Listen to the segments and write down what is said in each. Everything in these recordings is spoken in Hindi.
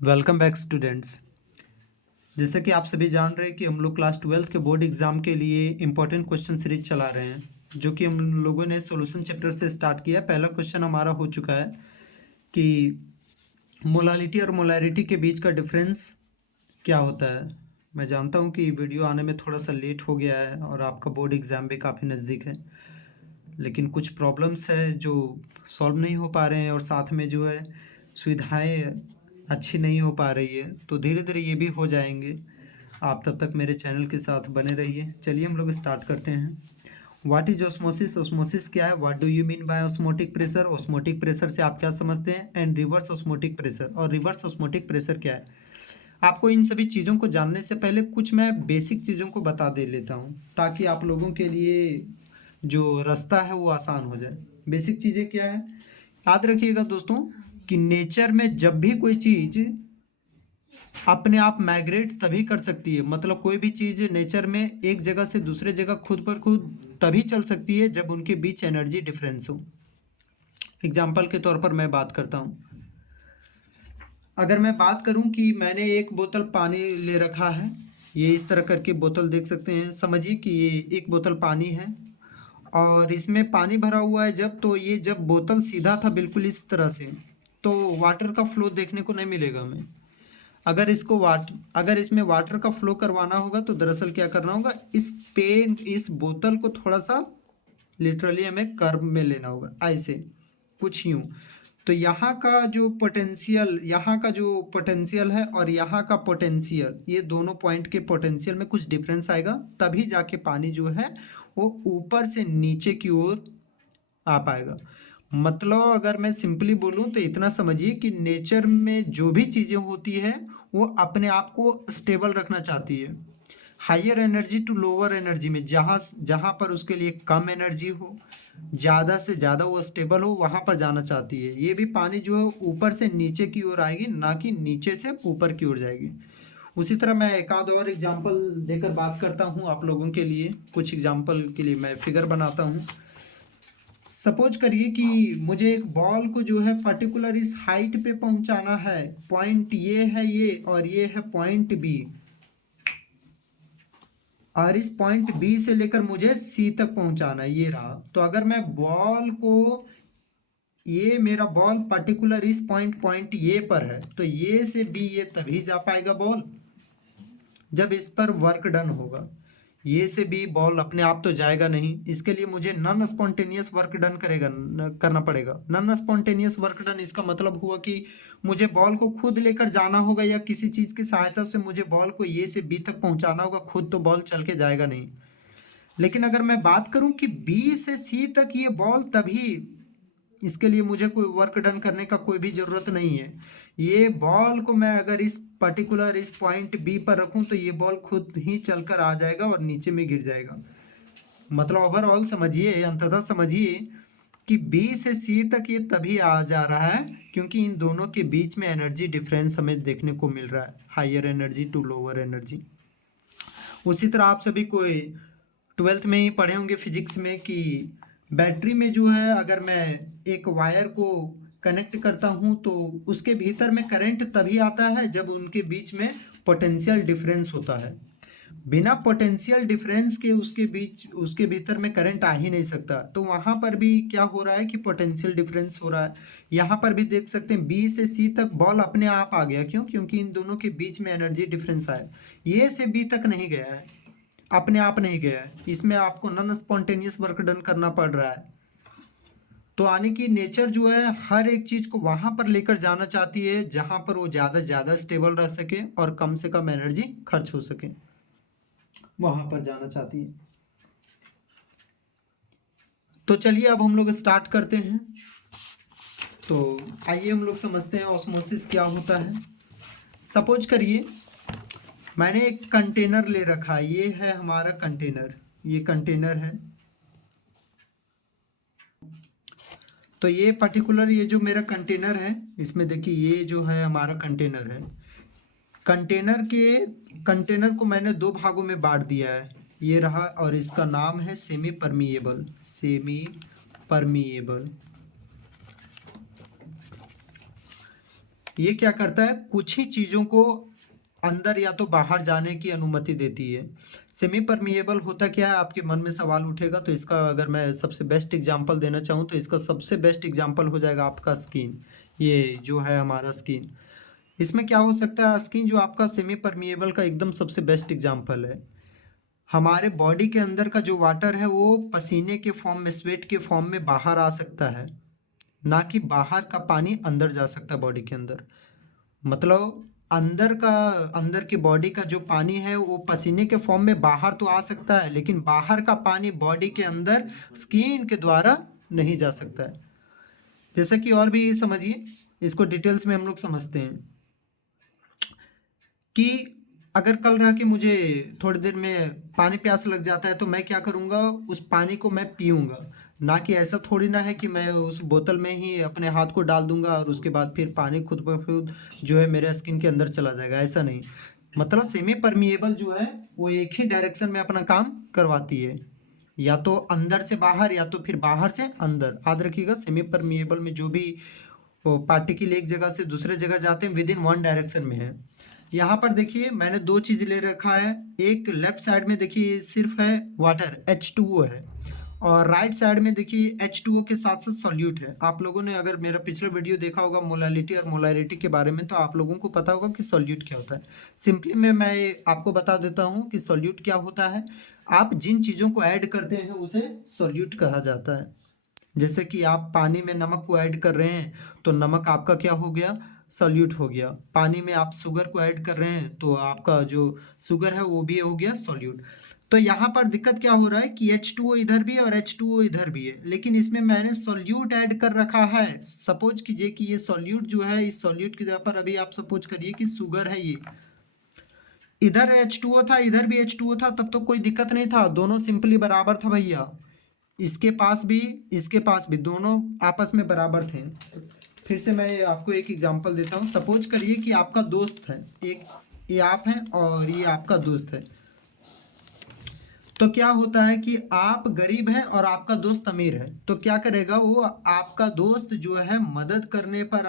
Welcome back students. जैसे कि आप सभी जान रहे हैं कि हम लोग क्लास 12th के बोर्ड एग्ज़ाम के लिए इम्पोर्टेंट क्वेश्चन सीरीज चला रहे हैं, जो कि हम लोगों ने सॉल्यूशन चैप्टर से स्टार्ट किया। पहला क्वेश्चन हमारा हो चुका है कि मोलालिटी और मोलैरिटी के बीच का डिफरेंस क्या होता है। मैं जानता हूँ कि वीडियो आने में थोड़ा सा लेट हो गया है और आपका बोर्ड एग्ज़ाम भी काफ़ी नज़दीक है, लेकिन कुछ प्रॉब्लम्स है जो सॉल्व नहीं हो पा रहे हैं और साथ में जो है सुविधाएं अच्छी नहीं हो पा रही है, तो धीरे धीरे ये भी हो जाएंगे। आप तब तक मेरे चैनल के साथ बने रहिए। चलिए हम लोग स्टार्ट करते हैं। What is osmosis? ऑस्मोसिस क्या है? What do you mean by osmotic pressure? Osmotic pressure से आप क्या समझते हैं? एंड रिवर्स ऑस्मोटिक प्रेशर, और रिवर्स ऑस्मोटिक प्रेशर क्या है? आपको इन सभी चीज़ों को जानने से पहले कुछ मैं बेसिक चीज़ों को बता दे लेता हूँ, ताकि आप लोगों के लिए जो रास्ता है वो आसान हो जाए। बेसिक चीज़ें क्या है, याद रखिएगा दोस्तों, कि नेचर में जब भी कोई चीज़ अपने आप माइग्रेट तभी कर सकती है, मतलब कोई भी चीज़ नेचर में एक जगह से दूसरे जगह खुद पर खुद तभी चल सकती है जब उनके बीच एनर्जी डिफरेंस हो। एग्जाम्पल के तौर पर मैं बात करता हूँ। अगर मैं बात करूं कि मैंने एक बोतल पानी ले रखा है, ये इस तरह करके बोतल देख सकते हैं। समझिए कि ये एक बोतल पानी है और इसमें पानी भरा हुआ है। जब बोतल सीधा था बिल्कुल इस तरह से, तो वाटर का फ्लो देखने को नहीं मिलेगा हमें। अगर इसमें वाटर का फ्लो करवाना होगा तो दरअसल क्या करना होगा, इस बोतल को थोड़ा सा लिटरली हमें कर्व में लेना होगा, ऐसे कुछ यूं। तो यहाँ का जो पोटेंशियल है और यहाँ का पोटेंशियल, ये दोनों पॉइंट के पोटेंशियल में कुछ डिफरेंस आएगा, तभी जाके पानी जो है वो ऊपर से नीचे की ओर आ पाएगा। मतलब अगर मैं सिंपली बोलूँ तो इतना समझिए कि नेचर में जो भी चीज़ें होती है वो अपने आप को स्टेबल रखना चाहती है। Higher energy to lower energy में जहाँ जहाँ पर उसके लिए कम एनर्जी हो, ज़्यादा से ज़्यादा वो स्टेबल हो, वहाँ पर जाना चाहती है। ये भी पानी जो है ऊपर से नीचे की ओर आएगी, ना कि नीचे से ऊपर की ओर जाएगी। उसी तरह मैं एक आध और एग्जाम्पल देकर बात करता हूँ आप लोगों के लिए। कुछ एग्जाम्पल के लिए मैं फिगर बनाता हूँ। सपोज करिए कि मुझे एक बॉल को जो है पर्टिकुलर इस हाइट पे पहुंचाना है। पॉइंट ये है ये, और ये है पॉइंट बी, और इस पॉइंट बी से लेकर मुझे सी तक पहुंचाना है, ये रहा। तो अगर मैं बॉल को, ये मेरा बॉल पर्टिकुलर इस पॉइंट ये पर है, तो ये से बी ये तभी जा पाएगा बॉल जब इस पर वर्क डन होगा। ये से भी बॉल अपने आप तो जाएगा नहीं, इसके लिए मुझे नॉन स्पॉन्टेनियस वर्क डन करना पड़ेगा। नॉन स्पॉन्टेनियस वर्क डन इसका मतलब हुआ कि मुझे बॉल को खुद लेकर जाना होगा, या किसी चीज़ की सहायता से मुझे बॉल को ये से बी तक पहुंचाना होगा। खुद तो बॉल चल के जाएगा नहीं। लेकिन अगर मैं बात करूं कि बी से सी तक ये बॉल तभी, इसके लिए मुझे कोई वर्क डन करने का कोई भी ज़रूरत नहीं है। ये बॉल को मैं अगर इस पर्टिकुलर इस पॉइंट बी पर रखूं तो ये बॉल खुद ही चलकर आ जाएगा और नीचे में गिर जाएगा। मतलब ओवरऑल समझिए, अंततः समझिए कि बी से सी तक ये तभी आ जा रहा है क्योंकि इन दोनों के बीच में एनर्जी डिफरेंस हमें देखने को मिल रहा है, higher energy to lower energy. उसी तरह आप सभी कोई ट्वेल्थ में ही पढ़े होंगे फिजिक्स में कि बैटरी में जो है, अगर मैं एक वायर को कनेक्ट करता हूं तो उसके भीतर में करंट तभी आता है जब उनके बीच में पोटेंशियल डिफरेंस होता है। बिना पोटेंशियल डिफरेंस के उसके भीतर में करंट आ ही नहीं सकता। तो वहां पर भी क्या हो रहा है कि पोटेंशियल डिफरेंस हो रहा है। यहाँ पर भी देख सकते हैं बी से सी तक बॉल अपने आप आ गया, क्यों? क्योंकि इन दोनों के बीच में एनर्जी डिफरेंस आया। ये से बी तक नहीं गया है, अपने आप नहीं गया है, इसमें आपको नॉन स्पॉन्टेनियस वर्क डन करना पड़ रहा है। तो आने की नेचर जो है हर एक चीज को वहां पर लेकर जाना चाहती है जहां पर वो ज्यादा से ज्यादा स्टेबल रह सके और कम से कम एनर्जी खर्च हो सके, वहां पर जाना चाहती है। तो चलिए अब हम लोग स्टार्ट करते हैं। तो आइए हम लोग समझते हैं ऑस्मोसिस क्या होता है। सपोज करिए मैंने एक कंटेनर ले रखा है, ये है हमारा कंटेनर, ये कंटेनर है। तो ये पर्टिकुलर ये जो मेरा कंटेनर है, इसमें देखिए ये जो है हमारा कंटेनर है। कंटेनर को मैंने दो भागों में बांट दिया है, ये रहा, और इसका नाम है सेमी परमिएबल। Semi permeable. ये क्या करता है, कुछ ही चीज़ों को अंदर या तो बाहर जाने की अनुमति देती है। सेमी परमिएबल होता क्या है, आपके मन में सवाल उठेगा, तो इसका अगर मैं सबसे बेस्ट एग्जांपल देना चाहूँ तो इसका सबसे बेस्ट एग्जांपल हो जाएगा आपका स्किन। ये जो है हमारा स्किन, इसमें क्या हो सकता है, स्किन जो आपका सेमी परमिएबल का एकदम सबसे बेस्ट एग्जांपल है। हमारे बॉडी के अंदर का जो वाटर है वो पसीने के फॉर्म में, स्वेट के फॉर्म में बाहर आ सकता है, ना कि बाहर का पानी अंदर जा सकता है बॉडी के अंदर। मतलब अंदर की बॉडी का जो पानी है वो पसीने के फॉर्म में बाहर तो आ सकता है, लेकिन बाहर का पानी बॉडी के अंदर स्किन के द्वारा नहीं जा सकता है। जैसा कि और भी समझिए, इसको डिटेल्स में हम लोग समझते हैं कि अगर कल रह के मुझे थोड़ी देर में पानी प्यास लग जाता है तो मैं क्या करूँगा, उस पानी को मैं पीऊँगा, ना कि ऐसा थोड़ी ना है कि मैं उस बोतल में ही अपने हाथ को डाल दूंगा और उसके बाद फिर पानी खुद ब खुद जो है मेरे स्किन के अंदर चला जाएगा, ऐसा नहीं। मतलब सेमी परमिएबल जो है वो एक ही डायरेक्शन में अपना काम करवाती है, या तो अंदर से बाहर या तो फिर बाहर से अंदर। याद रखिएगा, सेमी परमिएबल में जो भी पार्टिकल एक जगह से दूसरे जगह जाते हैं विद इन वन डायरेक्शन में है। यहाँ पर देखिए मैंने दो चीज़ ले रखा है, एक लेफ्ट साइड में देखिए सिर्फ है वाटर H2O है, और राइट साइड में देखिए H2O के साथ साथ सॉल्यूट है। आप लोगों ने अगर मेरा पिछला वीडियो देखा होगा मोलालिटी और मोलारिटी के बारे में, तो आप लोगों को पता होगा कि सॉल्यूट क्या होता है। सिंपली मैं आपको बता देता हूँ कि सॉल्यूट क्या होता है। आप जिन चीज़ों को ऐड करते हैं उसे सॉल्यूट कहा जाता है। जैसे कि आप पानी में नमक को ऐड कर रहे हैं तो नमक आपका क्या हो गया, सॉल्यूट हो गया। पानी में आप शुगर को ऐड कर रहे हैं तो आपका जो शुगर है वो भी हो गया सॉल्यूट। तो यहाँ पर दिक्कत क्या हो रहा है कि H2O इधर भी है और H2O इधर भी है, लेकिन इसमें मैंने सॉल्यूट ऐड कर रखा है। सपोज कीजिए कि ये सॉल्यूट जो है, इस सॉल्यूट की जगह पर अभी आप सपोज करिए कि शुगर है, ये इधर H2O था इधर भी H2O था, तब तो कोई दिक्कत नहीं था, दोनों सिंपली बराबर था भैया। इसके पास भी इसके पास भी दोनों आपस में बराबर थे। फिर से मैं आपको एक एग्जांपल देता हूँ। सपोज करिए कि आपका दोस्त है, एक ये आप हैं और ये आपका दोस्त है। तो क्या होता है कि आप गरीब हैं और आपका दोस्त अमीर है, तो क्या करेगा वो, आपका दोस्त जो है मदद करने पर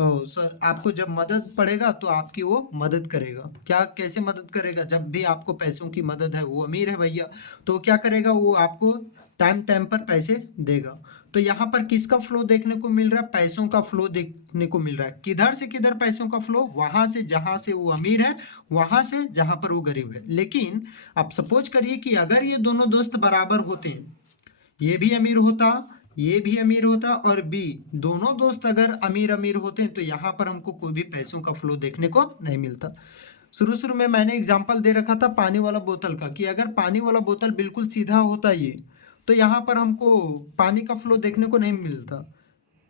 आपको जब मदद पड़ेगा तो आपकी वो मदद करेगा। क्या, कैसे मदद करेगा, जब भी आपको पैसों की मदद है, वो अमीर है भैया, तो क्या करेगा वो आपको टाइम टाइम पर पैसे देगा। तो यहाँ पर किसका फ्लो देखने को मिल रहा है, पैसों का फ्लो देखने को मिल रहा है। किधर से किधर पैसों का फ्लो, वहां से जहां से वो अमीर है, वहां से जहां पर वो गरीब है। लेकिन आप सपोज करिए कि अगर ये दोनों दोस्त बराबर होते हैं, ये भी अमीर होता, ये भी अमीर होता, और बी, दोनों दोस्त अगर अमीर अमीर होते हैं, तो यहाँ पर हमको कोई भी पैसों का फ्लो देखने को नहीं मिलता। शुरू शुरू में मैंने एग्जांपल दे रखा था पानी वाला बोतल का, कि अगर पानी वाला बोतल बिल्कुल सीधा होता ये, तो यहाँ पर हमको पानी का फ्लो देखने को नहीं मिलता,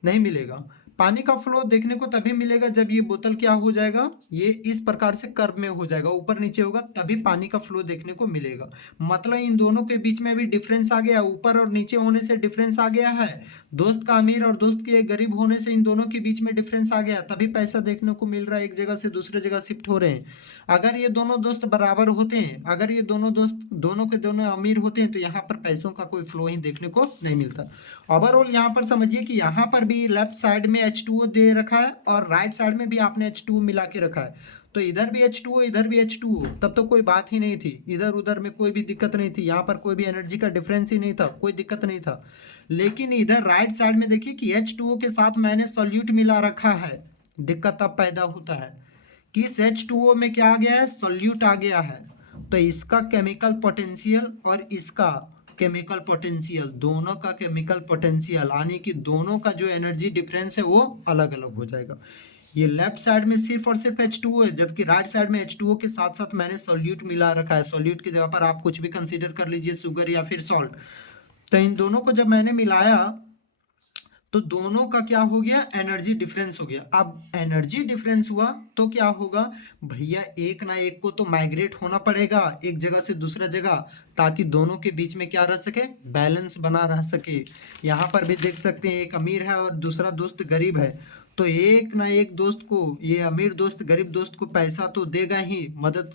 नहीं मिलेगा। पानी का फ्लो देखने को तभी मिलेगा जब ये बोतल क्या हो जाएगा, ये इस प्रकार से कर्व में हो जाएगा, ऊपर नीचे होगा, तभी पानी का फ्लो देखने को मिलेगा। मतलब इन दोनों के बीच में भी डिफरेंस आ गया, ऊपर और नीचे होने से डिफरेंस आ गया है। दोस्त का अमीर और दोस्त के गरीब होने से इन दोनों के बीच में डिफरेंस आ गया, तभी पैसा देखने को मिल रहा है, एक जगह से दूसरे जगह शिफ्ट हो रहे हैं। अगर ये दोनों दोस्त बराबर होते हैं, अगर ये दोनों दोस्त दोनों के दोनों अमीर होते हैं, तो यहाँ पर पैसों का कोई फ्लो ही देखने को नहीं मिलता। ओवरऑल यहाँ पर समझिए कि यहाँ पर भी लेफ्ट साइड में H2O दे रखा है और राइट साइड में भी आपने H2O मिला के रखा है, तो इधर भी H2O इधर भी H2O, तब तो कोई बात ही नहीं थी, इधर उधर में कोई भी दिक्कत नहीं थी, यहाँ पर कोई भी एनर्जी का डिफरेंस ही नहीं था, कोई दिक्कत नहीं था। लेकिन इधर राइट साइड में देखिए कि H2O के साथ मैंने सॉल्यूट मिला रखा है। दिक्कत तब पैदा होता है कि इस H2O में क्या आ गया है, सॉल्यूट आ गया है, तो इसका केमिकल पोटेंशियल और इसका केमिकल पोटेंशियल, दोनों का केमिकल पोटेंशियल यानी कि दोनों का जो एनर्जी डिफरेंस है वो अलग अलग हो जाएगा। ये लेफ्ट साइड में सिर्फ और सिर्फ H2O है, जबकि राइट साइड में H2O के साथ साथ मैंने सॉल्यूट मिला रखा है। सॉल्यूट की जगह पर आप कुछ भी कंसीडर कर लीजिए, शुगर या फिर सॉल्ट। तो इन दोनों को जब मैंने मिलाया तो दोनों का क्या हो गया, एनर्जी डिफरेंस हो गया। अब एनर्जी डिफरेंस हुआ तो क्या होगा भैया, एक ना एक को तो माइग्रेट होना पड़ेगा एक जगह से दूसरा जगह, ताकि दोनों के बीच में क्या रह सके, बैलेंस बना रह सके। यहाँ पर भी देख सकते हैं एक अमीर है और दूसरा दोस्त गरीब है, तो एक ना एक दोस्त को, ये अमीर दोस्त गरीब दोस्त को पैसा तो देगा ही, मदद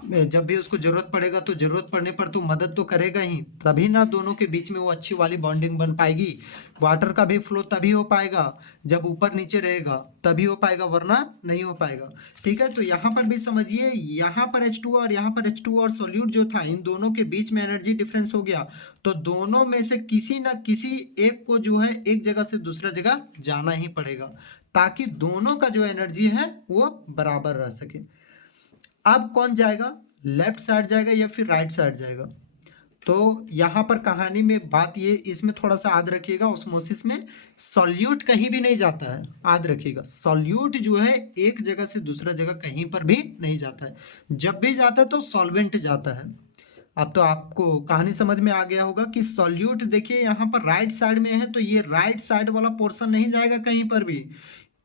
जब भी उसको जरूरत पड़ेगा तो जरूरत पड़ने पर तो मदद तो करेगा ही, तभी ना दोनों के बीच में वो अच्छी वाली बॉन्डिंग बन पाएगी। वाटर का भी फ्लो तभी हो पाएगा जब ऊपर नीचे रहेगा, तभी हो पाएगा, वरना नहीं हो पाएगा। ठीक है, तो यहाँ पर भी समझिए, यहाँ पर H2 और यहाँ पर H2 और सोल्यूट जो था, इन दोनों के बीच में एनर्जी डिफरेंस हो गया, तो दोनों में से किसी ना किसी एक को जो है एक जगह से दूसरा जगह जाना ही पड़ेगा, ताकि दोनों का जो एनर्जी है वो बराबर रह सके। अब कौन जाएगा, लेफ्ट साइड जाएगा या फिर राइट साइड जाएगा? तो यहाँ पर कहानी में बात ये, इसमें थोड़ा सा याद रखिएगा, ऑस्मोसिस में सॉल्यूट कहीं भी नहीं जाता है, याद रखिएगा। सॉल्यूट जो है एक जगह से दूसरा जगह कहीं पर भी नहीं जाता है, जब भी जाता है तो सॉल्वेंट जाता है। अब तो आपको कहानी समझ में आ गया होगा कि सॉल्यूट देखिए यहाँ पर राइट साइड में है, तो ये राइट साइड वाला पोर्शन नहीं जाएगा कहीं पर भी,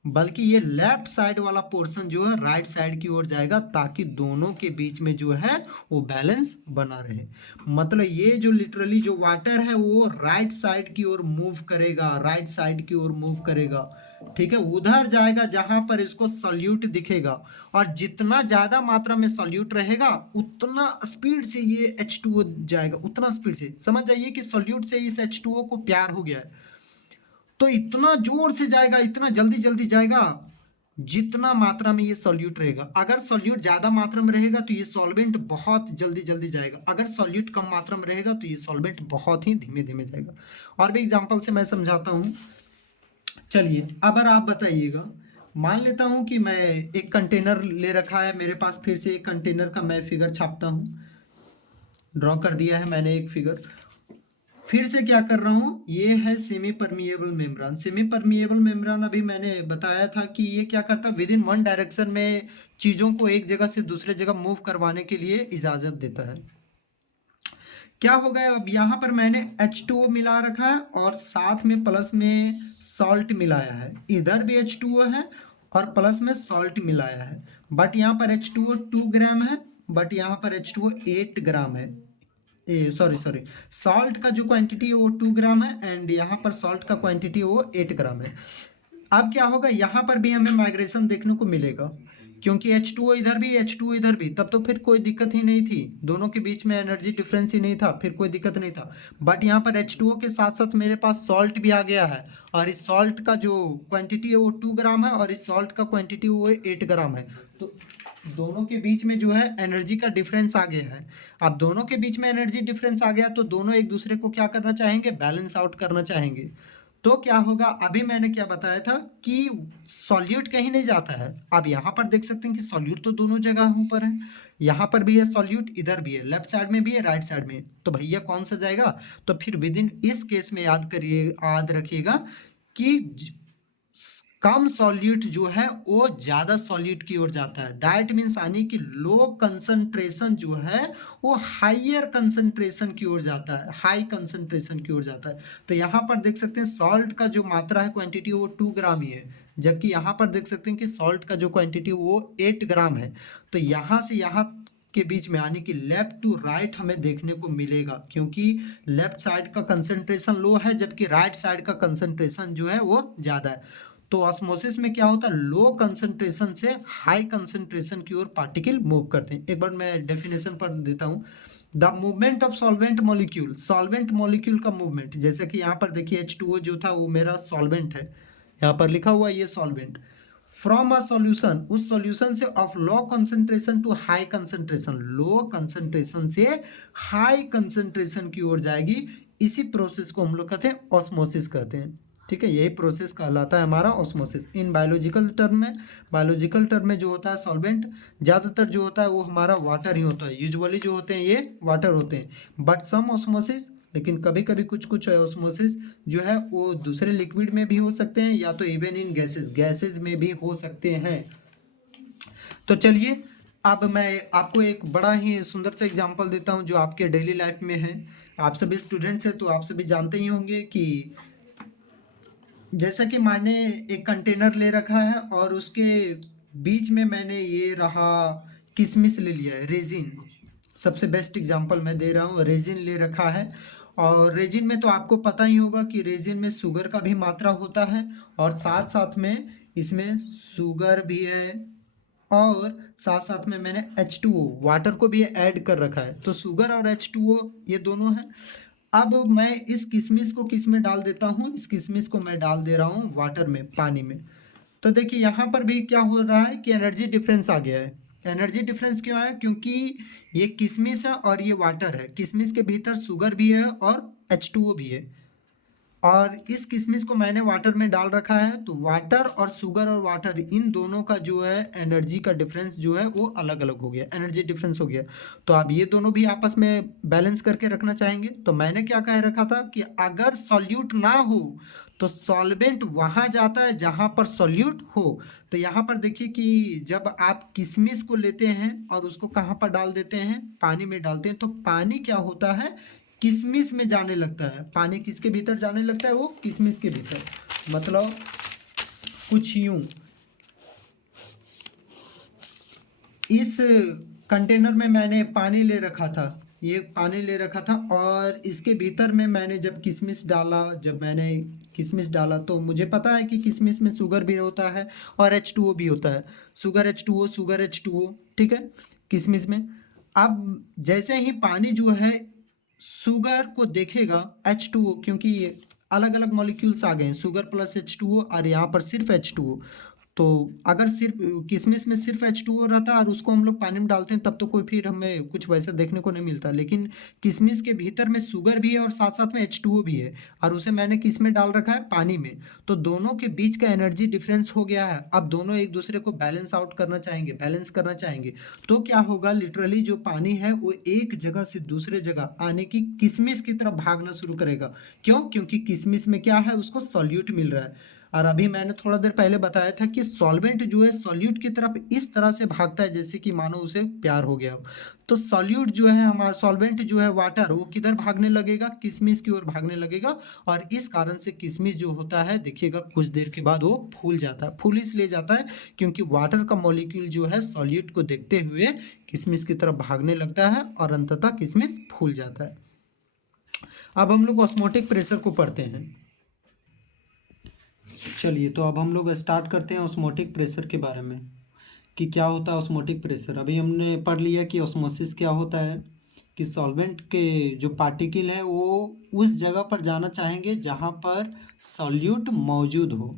बल्कि ये लेफ्ट साइड वाला पोर्शन जो है राइट साइड की ओर जाएगा, ताकि दोनों के बीच में जो है वो बैलेंस बना रहे। मतलब ये जो लिटरली जो वाटर है वो राइट साइड की ओर मूव करेगा, राइट साइड की ओर मूव करेगा। ठीक है, उधर जाएगा जहां पर इसको सॉल्यूट दिखेगा, और जितना ज्यादा मात्रा में सॉल्यूट रहेगा उतना स्पीड से ये H2O जाएगा, उतना स्पीड से। समझ जाइए कि सॉल्यूट से इस H2O को प्यार हो गया है, तो इतना जोर से जाएगा, इतना जल्दी जल्दी जाएगा जितना मात्रा में ये सॉल्यूट रहेगा। अगर सॉल्यूट ज्यादा मात्रा में रहेगा तो ये सॉल्वेंट बहुत जल्दी जल्दी जाएगा, अगर सॉल्यूट कम मात्रा में रहेगा तो ये सॉल्वेंट बहुत ही धीमे धीमे जाएगा। और भी एग्जांपल से मैं समझाता हूँ। चलिए, अब आप बताइएगा, मान लेता हूँ कि मैं एक कंटेनर ले रखा है मेरे पास, फिर से एक कंटेनर का मैं फिगर छापता हूँ, ड्रॉ कर दिया है मैंने एक फिगर। फिर से क्या कर रहा हूँ, ये है semi permeable membrane. Semi permeable membrane अभी मैंने बताया था कि ये क्या करता है, विद इन वन डायरेक्शन में चीज़ों को एक जगह से दूसरे जगह मूव करवाने के लिए इजाज़त देता है। क्या हो गया, अब यहाँ पर मैंने H2O मिला रखा है और साथ में प्लस में सॉल्ट मिलाया है, इधर भी H2O है और प्लस में सॉल्ट मिलाया है, बट यहाँ पर H2O 2 ग्राम है, बट यहाँ पर H2O 8 ग्राम है। सॉरी सॉल्ट का जो क्वांटिटी है वो 2 ग्राम है, एंड यहाँ पर सॉल्ट का क्वांटिटी वो 8 ग्राम है। अब क्या होगा, यहाँ पर भी हमें माइग्रेशन देखने को मिलेगा, क्योंकि H2O इधर भी H2O इधर भी, तब तो फिर कोई दिक्कत ही नहीं थी, दोनों के बीच में एनर्जी डिफरेंस ही नहीं था, फिर कोई दिक्कत नहीं था। बट यहाँ पर H2O के साथ साथ मेरे पास सॉल्ट भी आ गया है, और इस सॉल्ट का जो क्वांटिटी है वो 2 ग्राम है और इस सॉल्ट का क्वांटिटी वो 8 ग्राम है। तो दोनों के बीच में जो है एनर्जी का डिफरेंस आ गया है। अब दोनों के बीच में एनर्जी डिफरेंस आ गया तो दोनों एक दूसरे को क्या करना चाहेंगे, बैलेंस आउट करना चाहेंगे। तो क्या होगा, अभी मैंने क्या बताया था कि सॉल्यूट कहीं नहीं जाता है। अब यहाँ पर देख सकते हैं कि सॉल्यूट तो दोनों जगहों पर है, यहाँ पर भी है सॉल्यूट, इधर भी है, लेफ्ट साइड में भी है, राइट साइड में, तो भैया कौन सा जाएगा? तो फिर विद इन इस केस में याद रखिएगा कि कम सॉल्यूट जो है वो ज्यादा सॉल्यूट की ओर जाता है। दैट मीन्स यानी कि लो कंसंट्रेशन जो है वो हाइयर कंसंट्रेशन की ओर जाता है, हाई कंसंट्रेशन की ओर जाता है। तो यहाँ पर देख सकते हैं सॉल्ट का जो मात्रा है क्वांटिटी वो 2 ग्राम ही है, जबकि यहाँ पर देख सकते हैं कि सॉल्ट का जो क्वांटिटी वो 8 ग्राम है। तो यहाँ से यहाँ के बीच में यानी कि लेफ्ट टू राइट हमें देखने को मिलेगा, क्योंकि लेफ्ट साइड का कंसंट्रेशन लो है जबकि राइट साइड का कंसंट्रेशन जो है वो ज़्यादा है। तो ऑस्मोसिस में क्या होता है, लो कंसंट्रेशन से हाई कंसंट्रेशन की ओर पार्टिकल मूव करते हैं। एक बार मैं डेफिनेशन पढ़ देता हूँ। The movement of solvent molecule, solvent molecule का मूवमेंट, जैसे कि यहाँ पर देखिए H2O जो था वो मेरा सॉल्वेंट है, यहाँ पर लिखा हुआ है ये सॉल्वेंट, फ्रॉम अ सॉल्यूशन, उस सॉल्यूशन से of low concentration to high concentration, low concentration से हाई कंसंट्रेशन की ओर जाएगी। इसी प्रोसेस को हम लोग कहते हैं ऑस्मोसिस कहते हैं। ठीक है, यही प्रोसेस कहलाता है हमारा ऑस्मोसिस। इन बायोलॉजिकल टर्म में जो होता है सॉल्वेंट, ज़्यादातर जो होता है वो हमारा वाटर ही होता है, यूजुअली जो होते हैं ये वाटर होते हैं, बट सम ऑस्मोसिस, लेकिन कभी कभी कुछ ऑस्मोसिस जो है वो दूसरे लिक्विड में भी हो सकते हैं, या तो इवन इन गैसेज में भी हो सकते हैं। तो चलिए, अब मैं आपको एक बड़ा ही सुंदर सा एग्जांपल देता हूं जो आपके डेली लाइफ में है। आप सभी स्टूडेंट्स हैं तो आप सभी जानते ही होंगे कि जैसा कि मैंने एक कंटेनर ले रखा है और उसके बीच में मैंने ये रहा किशमिश ले लिया है, रेजिन, सबसे बेस्ट एग्जांपल मैं दे रहा हूँ, रेजिन ले रखा है। और रेजिन में तो आपको पता ही होगा कि रेजिन में शुगर का भी मात्रा होता है, और साथ साथ में इसमें शुगर भी है और साथ साथ में मैंने H2O वाटर को भी ऐड कर रखा है, तो शुगर और H2O ये दोनों हैं। अब मैं इस किशमिश को किस में डाल देता हूँ, इस किशमिश को मैं डाल दे रहा हूँ वाटर में, पानी में। तो देखिए यहाँ पर भी क्या हो रहा है कि एनर्जी डिफरेंस आ गया है। एनर्जी डिफरेंस क्यों आया, क्योंकि ये किशमिश है और ये वाटर है, किशमिश के भीतर शुगर भी है और H2O भी है, और इस किशमिश को मैंने वाटर में डाल रखा है, तो वाटर और शुगर और वाटर इन दोनों का जो है एनर्जी का डिफरेंस जो है वो अलग अलग हो गया, एनर्जी डिफरेंस हो गया। तो आप ये दोनों भी आपस में बैलेंस करके रखना चाहेंगे। तो मैंने क्या कह रखा था कि अगर सॉल्यूट ना हो तो सॉल्वेंट वहाँ जाता है जहाँ पर सॉल्यूट हो। तो यहाँ पर देखिए कि जब आप किशमिश को लेते हैं और उसको कहाँ पर डाल देते हैं, पानी में डालते हैं, तो पानी क्या होता है, किशमिश में जाने लगता है। पानी किसके भीतर जाने लगता है, वो किशमिश के भीतर। मतलब कुछ यूं, इस कंटेनर में मैंने पानी ले रखा था, ये पानी ले रखा था, और इसके भीतर में मैंने जब किशमिश डाला, जब मैंने किशमिश डाला तो मुझे पता है कि किशमिश में शुगर भी होता है और H2O भी होता है, शुगर H2O, शुगर H2O, ठीक है, किशमिश में। अब जैसे ही पानी जो है शुगर को देखेगा H2O, क्योंकि अलग अलग मॉलिक्यूल्स आ गए हैं, शुगर प्लस H2O, और यहाँ पर सिर्फ H2O। तो अगर सिर्फ किशमिश में सिर्फ H2O रहता और उसको हम लोग पानी में डालते हैं तब तो कोई फिर हमें कुछ वैसा देखने को नहीं मिलता, लेकिन किशमिश के भीतर में शुगर भी है और साथ साथ में H2O भी है, और उसे मैंने किस में डाल रखा है, पानी में। तो दोनों के बीच का एनर्जी डिफरेंस हो गया है। अब दोनों एक दूसरे को बैलेंस आउट करना चाहेंगे, बैलेंस करना चाहेंगे, तो क्या होगा, लिटरली जो पानी है वो एक जगह से दूसरे जगह आने की किशमिश की तरफ भागना शुरू करेगा। क्यों, क्योंकि किशमिश में क्या है, उसको सॉल्यूट मिल रहा है। और अभी मैंने थोड़ा देर पहले बताया था कि सॉल्वेंट जो है सॉल्यूट की तरफ इस तरह से भागता है जैसे कि मानो उसे प्यार हो गया हो। तो सॉल्यूट जो है हमारा, सॉल्वेंट जो है वाटर, वो किधर भागने लगेगा, किशमिश की ओर भागने लगेगा, और इस कारण से किशमिश जो होता है देखिएगा कुछ देर के बाद वो फूल जाता है। फूल इसलिए जाता है क्योंकि वाटर का मॉलिक्यूल जो है सॉल्यूट को देखते हुए किशमिश की तरफ भागने लगता है और अंततः किशमिश फूल जाता है। अब हम लोग ऑस्मोटिक प्रेशर को पढ़ते हैं। चलिए, तो अब हम लोग स्टार्ट करते हैं ऑस्मोटिक प्रेशर के बारे में कि क्या होता है ऑस्मोटिक प्रेशर। अभी हमने पढ़ लिया कि ऑस्मोसिस क्या होता है, कि सॉल्वेंट के जो पार्टिकल है वो उस जगह पर जाना चाहेंगे जहाँ पर सॉल्यूट मौजूद हो,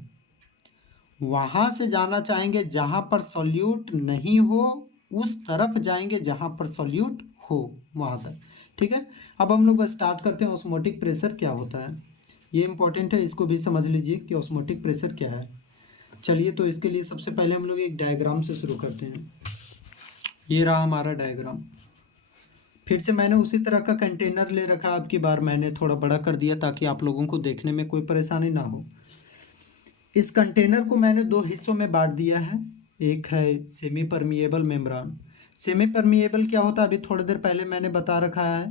वहाँ से जाना चाहेंगे जहाँ पर सॉल्यूट नहीं हो, उस तरफ जाएंगे जहाँ पर सॉल्यूट हो, वहाँ तक। ठीक है, अब हम लोग स्टार्ट करते हैं ऑस्मोटिक प्रेशर क्या होता है। ये इंपॉर्टेंट है, इसको भी समझ लीजिए कि ऑस्मोटिक प्रेशर क्या है। चलिए, तो इसके लिए सबसे पहले हम लोग एक डायग्राम से शुरू करते हैं। ये रहा हमारा डायग्राम। फिर से मैंने उसी तरह का कंटेनर ले रखा, अब की बार मैंने थोड़ा बड़ा कर दिया ताकि आप लोगों को देखने में कोई परेशानी ना हो। इस कंटेनर को मैंने दो हिस्सों में बांट दिया है। एक है semi permeable membrane. Semi permeable क्या होता है, अभी थोड़ी देर पहले मैंने बता रखा है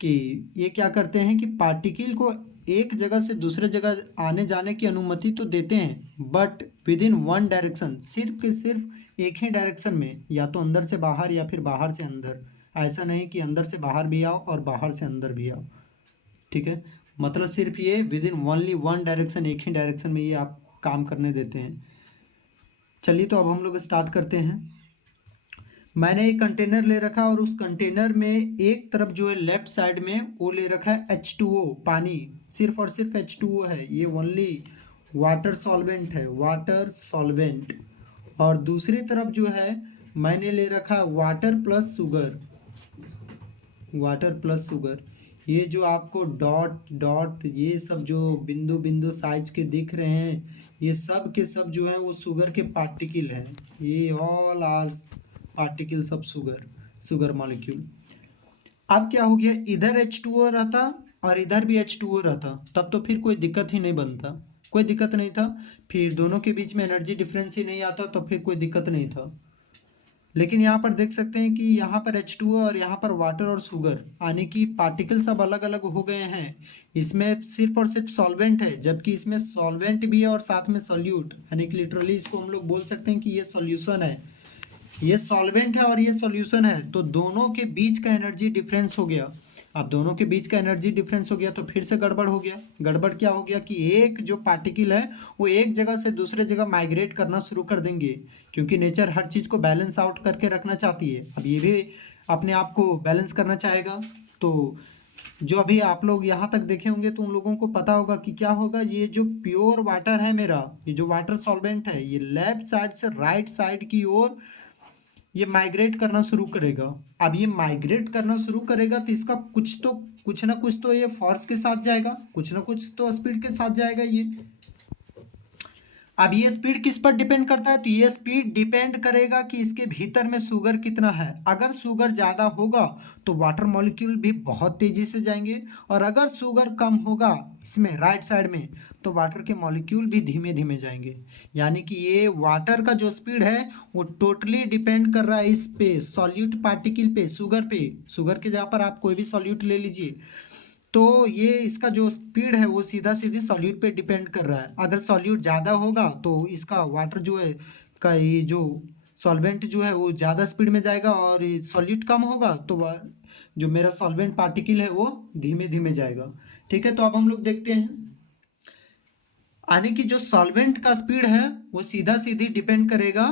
कि ये क्या करते हैं कि पार्टिकल को एक जगह से दूसरे जगह आने जाने की अनुमति तो देते हैं, but with in one direction, सिर्फ के सिर्फ एक ही डायरेक्शन में, या तो अंदर से बाहर या फिर बाहर से अंदर। ऐसा नहीं कि अंदर से बाहर भी आओ और बाहर से अंदर भी आओ। ठीक है, मतलब सिर्फ ये with in only one direction, एक ही डायरेक्शन में ये आप काम करने देते हैं। चलिए, तो अब हम लोग स्टार्ट करते हैं। मैंने एक कंटेनर ले रखा और उस कंटेनर में एक तरफ जो है लेफ्ट साइड में वो ले रखा है H2O, पानी, सिर्फ और सिर्फ H2O है, ये ओनली वाटर सॉल्वेंट है, वाटर सॉल्वेंट। और दूसरी तरफ जो है मैंने ले रखा water plus sugar, water plus sugar. ये जो आपको डॉट डॉट ये सब जो बिंदु बिंदु साइज के दिख रहे हैं, ये सब के सब जो है वो शुगर के पार्टिकल हैं। ये all are particles of sugar, sugar molecule. अब क्या हो गया, इधर H2O रहता और इधर भी H2O रहता, तब तो फिर कोई दिक्कत ही नहीं बनता, कोई दिक्कत नहीं था, फिर दोनों के बीच में एनर्जी डिफरेंस ही नहीं आता, तो फिर कोई दिक्कत नहीं था। लेकिन यहाँ पर देख सकते हैं कि यहाँ पर H2O और यहाँ पर वाटर और शुगर आने की पार्टिकल सब अलग अलग हो गए हैं। इसमें सिर्फ और सिर्फ सॉल्वेंट है, जबकि इसमें सॉल्वेंट भी है और साथ में सॉल्यूट, यानी कि लिटरली इसको हम लोग बोल सकते हैं कि ये सॉल्यूशन है, ये सॉल्वेंट है और ये सॉल्यूशन है। तो दोनों के बीच का एनर्जी डिफरेंस हो गया। अब दोनों के बीच का एनर्जी डिफरेंस हो गया तो फिर से गड़बड़ हो गया। गड़बड़ क्या हो गया कि एक जो पार्टिकल है वो एक जगह से दूसरे जगह माइग्रेट करना शुरू कर देंगे, क्योंकि नेचर हर चीज़ को बैलेंस आउट करके रखना चाहती है। अब ये भी अपने आप को बैलेंस करना चाहेगा। तो जो अभी आप लोग यहाँ तक देखे होंगे तो उन लोगों को पता होगा कि क्या होगा। ये जो प्योर वाटर है मेरा, ये जो वाटर सॉल्वेंट है, ये लेफ्ट साइड से राइट साइड की ओर ये माइग्रेट करना शुरू करेगा। अब ये माइग्रेट करना शुरू करेगा तो इसका कुछ ना कुछ तो ये फोर्स के साथ जाएगा, कुछ ना कुछ तो स्पीड के साथ जाएगा ये। अब ये स्पीड किस पर डिपेंड करता है, तो ये स्पीड डिपेंड करेगा कि इसके भीतर में शुगर कितना है। अगर शुगर ज़्यादा होगा तो वाटर मॉलिक्यूल भी बहुत तेज़ी से जाएंगे, और अगर शुगर कम होगा इसमें राइट साइड में तो वाटर के मॉलिक्यूल भी धीमे धीमे जाएंगे। यानी कि ये वाटर का जो स्पीड है वो टोटली डिपेंड कर रहा है इस पे, सॉल्यूट पार्टिकल पे, शुगर पे। शुगर के जगह पर आप कोई भी सॉल्यूट ले लीजिए, तो ये इसका जो स्पीड है वो सीधा सीधी सॉल्यूट पे डिपेंड कर रहा है। अगर सॉल्यूट ज़्यादा होगा तो इसका वाटर जो है का ये जो सॉल्वेंट जो है वो ज़्यादा स्पीड में जाएगा, और सॉल्यूट कम होगा तो जो मेरा सॉल्वेंट पार्टिकल है वो धीमे धीमे जाएगा। ठीक है, तो अब हम लोग देखते हैं यानी कि जो सॉल्वेंट का स्पीड है वो सीधा सीधी डिपेंड करेगा।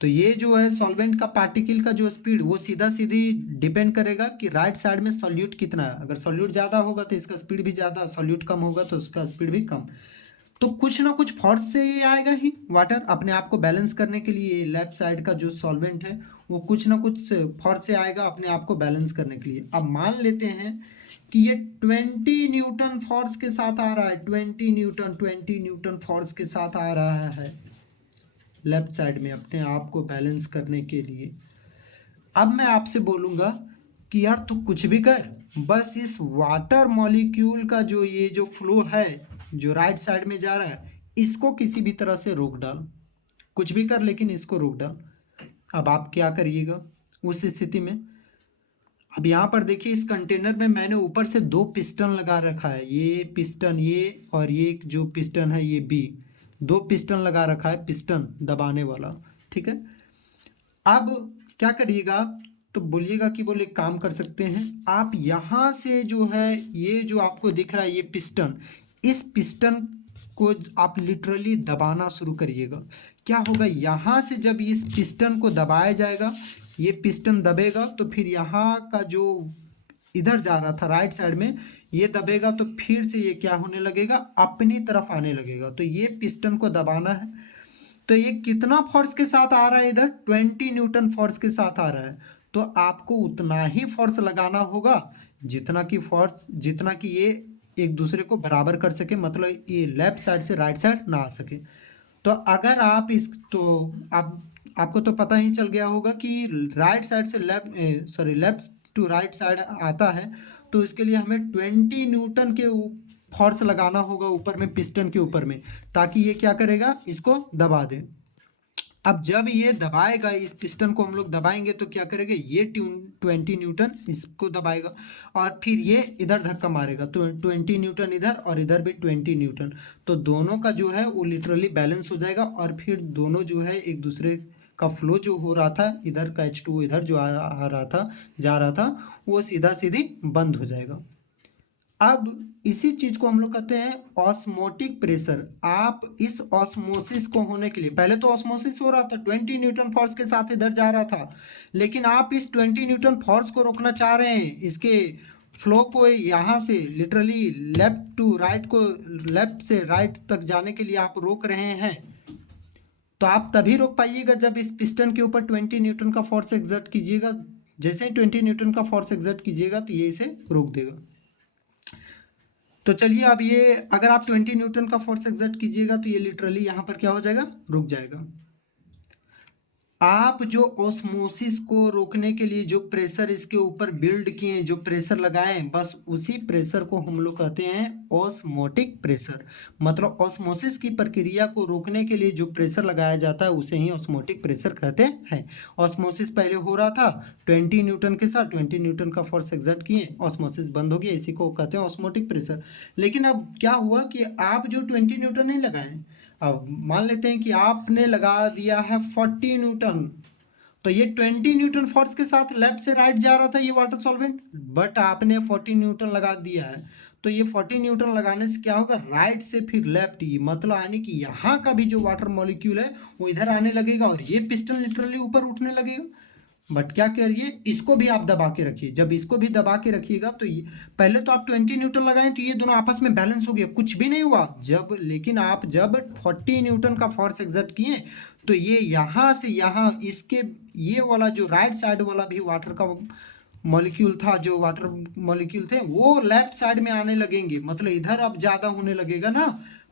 तो ये जो है सॉल्वेंट का पार्टिकल का जो स्पीड वो सीधा सीधी डिपेंड करेगा कि राइट साइड में सॉल्यूट कितना है। अगर सॉल्यूट ज़्यादा होगा तो इसका स्पीड भी ज़्यादा, सॉल्यूट कम होगा तो उसका स्पीड भी कम। तो कुछ ना कुछ फोर्स से ये आएगा ही। वाटर अपने आप को बैलेंस करने के लिए लेफ्ट साइड का जो सॉल्वेंट है वो कुछ ना कुछ फोर्स से आएगा अपने आप को बैलेंस करने के लिए। अब मान लेते हैं कि ये 20 न्यूटन फोर्स के साथ आ रहा है, 20 न्यूटन फोर्स के साथ आ रहा है लेफ्ट साइड में अपने आप को बैलेंस करने के लिए। अब मैं आपसे बोलूँगा कि यार तू कुछ भी कर, बस इस वाटर मॉलिक्यूल का जो ये जो फ्लो है जो राइट साइड में जा रहा है इसको किसी भी तरह से रोक डाल। कुछ भी कर लेकिन इसको रोक डाल। अब आप क्या करिएगा उस स्थिति में। अब यहाँ पर देखिए इस कंटेनर में मैंने ऊपर से 2 पिस्टन लगा रखा है, ये पिस्टन ये, और ये जो पिस्टन है ये बी, 2 पिस्टन लगा रखा है, पिस्टन दबाने वाला। ठीक है, अब क्या करिएगा, तो बोलिएगा कि बोले काम कर सकते हैं आप यहाँ से जो है ये जो आपको दिख रहा है ये पिस्टन, इस पिस्टन को आप लिटरली दबाना शुरू करिएगा। क्या होगा, यहाँ से जब इस पिस्टन को दबाया जाएगा, ये पिस्टन दबेगा तो फिर यहाँ का जो इधर जा रहा था राइट साइड में ये दबेगा, तो फिर से ये क्या होने लगेगा, अपनी तरफ आने लगेगा। तो ये पिस्टन को दबाना है। तो ये कितना फोर्स के साथ आ रहा है, इधर 20 न्यूटन फोर्स के साथ आ रहा है। तो आपको उतना ही फोर्स लगाना होगा जितना कि ये एक दूसरे को बराबर कर सके, मतलब ये लेफ्ट साइड से राइट साइड ना आ सके। तो अगर आप आपको तो पता ही चल गया होगा कि राइट साइड से लेफ्ट टू राइट साइड आता है, तो इसके लिए हमें 20 न्यूटन के फोर्स लगाना होगा ऊपर में, पिस्टन के ऊपर में, ताकि ये क्या करेगा, इसको दबा दे। अब जब ये दबाएगा, इस पिस्टन को हम लोग दबाएंगे तो क्या करेगा, ये 20 न्यूटन इसको दबाएगा, और फिर ये इधर धक्का मारेगा तो 20 न्यूटन इधर और इधर भी 20 न्यूटन। तो दोनों का जो है वो लिटरली बैलेंस हो जाएगा, और फिर दोनों जो है एक दूसरे का फ्लो जो हो रहा था, इधर का H2 इधर जो आ रहा था, जा रहा था, वो सीधा सीधी बंद हो जाएगा। अब इसी चीज को हम लोग कहते हैं ऑस्मोटिक प्रेशर। आप इस ऑस्मोसिस को होने के लिए, पहले तो ऑस्मोसिस हो रहा था 20 न्यूटन फोर्स के साथ इधर जा रहा था, लेकिन आप इस 20 न्यूटन फोर्स को रोकना चाह रहे हैं, इसके फ्लो को यहाँ से लिटरली लेफ्ट टू राइट को, लेफ्ट से राइट तक जाने के लिए आप रोक रहे हैं। तो आप तभी रोक पाइएगा जब इस पिस्टन के ऊपर 20 न्यूटन का फोर्स एग्जर्ट कीजिएगा। जैसे ही 20 न्यूटन का फोर्स एग्जर्ट कीजिएगा तो ये इसे रोक देगा। तो चलिए अब ये अगर आप 20 न्यूटन का फोर्स एग्जर्ट कीजिएगा तो ये लिटरली यहाँ पर क्या हो जाएगा, रुक जाएगा। आप जो ऑस्मोसिस को रोकने के लिए जो प्रेशर इसके ऊपर बिल्ड किए, जो प्रेशर लगाए, बस उसी प्रेशर को हम लोग कहते हैं ऑस्मोटिक प्रेशर। मतलब ऑस्मोसिस की प्रक्रिया को रोकने के लिए जो प्रेशर लगाया जाता है उसे ही ऑस्मोटिक प्रेशर कहते हैं। ऑस्मोसिस पहले हो रहा था 20 न्यूटन के साथ, 20 न्यूटन का फोर्स एग्जर्ट किए, ऑस्मोसिस बंद हो गया, इसी को कहते हैं ऑस्मोटिक प्रेशर। लेकिन अब क्या हुआ कि आप जो 20 न्यूटन नहीं लगाए, अब मान लेते हैं कि आपने लगा दिया है 40 न्यूटन, तो ये 20 न्यूटन फोर्स के साथ लेफ्ट से राइट जा रहा था ये वाटर सॉल्वेंट, बट आपने 40 न्यूटन लगा दिया है। तो ये 40 न्यूटन लगाने से क्या होगा, राइट से फिर लेफ्ट, ये मतलब आने की यहाँ का भी जो वाटर मॉलिक्यूल है वो इधर आने लगेगा और ये पिस्टन लिटरली ऊपर उठने लगेगा। बट क्या करिए, इसको भी आप दबा के रखिए। जब इसको भी दबा के रखिएगा तो ये पहले तो आप 20 न्यूटन लगाएं तो ये दोनों आपस में बैलेंस हो गया, कुछ भी नहीं हुआ। जब लेकिन आप जब 40 न्यूटन का फोर्स एक्सर्ट किए तो ये यहाँ से यहाँ इसके ये वाला जो राइट साइड वाला भी वाटर का मॉलिक्यूल था, जो वाटर मॉलिक्यूल थे वो लेफ्ट साइड में आने लगेंगे, मतलब इधर अब ज़्यादा होने लगेगा ना।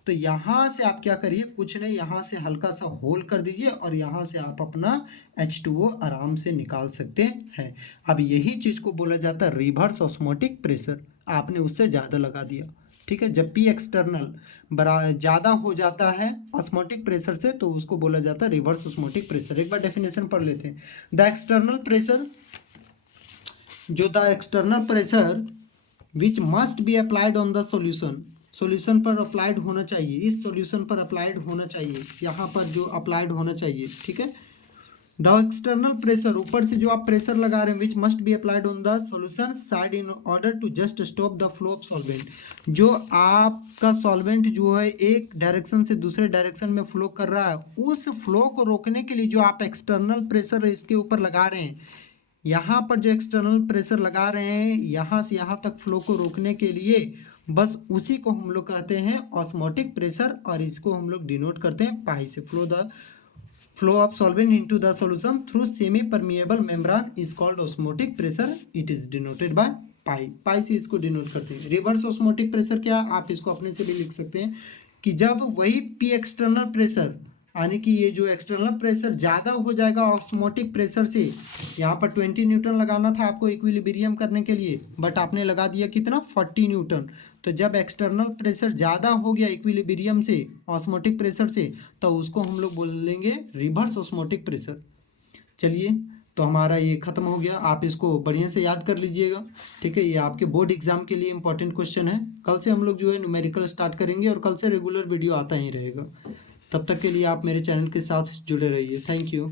तो यहाँ से आप क्या करिए, कुछ नहीं, यहाँ से हल्का सा होल कर दीजिए और यहाँ से आप अपना H2O आराम से निकाल सकते हैं। अब यही चीज़ को बोला जाता है रिवर्स ऑस्मोटिक प्रेशर। आपने उससे ज़्यादा लगा दिया, ठीक है। जब P एक्सटर्नल ज़्यादा हो जाता है ऑस्मोटिक प्रेशर से तो उसको बोला जाता है रिवर्स ऑस्मोटिक प्रेशर। एक बार डेफिनेशन पढ़ लेते हैं। द एक्सटर्नल प्रेशर, जो the external pressure which must be applied on the solution, solution पर अप्लाइड होना चाहिए, इस सॉल्यूशन पर अप्लाइड होना चाहिए, यहाँ पर जो अप्लाइड होना चाहिए, ठीक है। द एक्सटर्नल प्रेशर, ऊपर से जो आप प्रेशर लगा रहे हैं, which must be applied on the solution side in order to just stop the flow of solvent. जो आपका सॉल्वेंट जो है एक डायरेक्शन से दूसरे डायरेक्शन में फ्लो कर रहा है, उस फ्लो को रोकने के लिए जो आप एक्सटर्नल प्रेशर इसके ऊपर लगा रहे हैं, यहाँ पर जो एक्सटर्नल प्रेशर लगा रहे हैं यहाँ से यहाँ तक फ्लो को रोकने के लिए, बस उसी को हम लोग कहते हैं ऑस्मोटिक प्रेशर और इसको हम लोग डिनोट करते हैं पाई से। Flow of solvent into the solution through semi permeable membrane is called osmotic pressure, it is denoted by pi. Pi से इसको डिनोट करते हैं। रिवर्स ऑस्मोटिक प्रेशर क्या, आप इसको अपने से भी लिख सकते हैं कि जब वही पी एक्सटर्नल प्रेशर यानी कि ये जो एक्सटर्नल प्रेशर ज़्यादा हो जाएगा ऑस्मोटिक प्रेशर से, यहाँ पर 20 न्यूटन लगाना था आपको इक्विलिब्रियम करने के लिए, बट आपने लगा दिया कितना 40 न्यूटन। तो जब एक्सटर्नल प्रेशर ज़्यादा हो गया इक्विलिब्रियम से ऑस्मोटिक प्रेशर से, तो उसको हम लोग बोलेंगे रिवर्स ऑस्मोटिक प्रेशर। चलिए, तो हमारा ये ख़त्म हो गया। आप इसको बढ़िया से याद कर लीजिएगा, ठीक है। ये आपके बोर्ड एग्जाम के लिए इंपॉर्टेंट क्वेश्चन है। कल से हम लोग जो है न्यूमेरिकल स्टार्ट करेंगे और कल से रेगुलर वीडियो आता ही रहेगा। तब तक के लिए आप मेरे चैनल के साथ जुड़े रहिए। Thank you.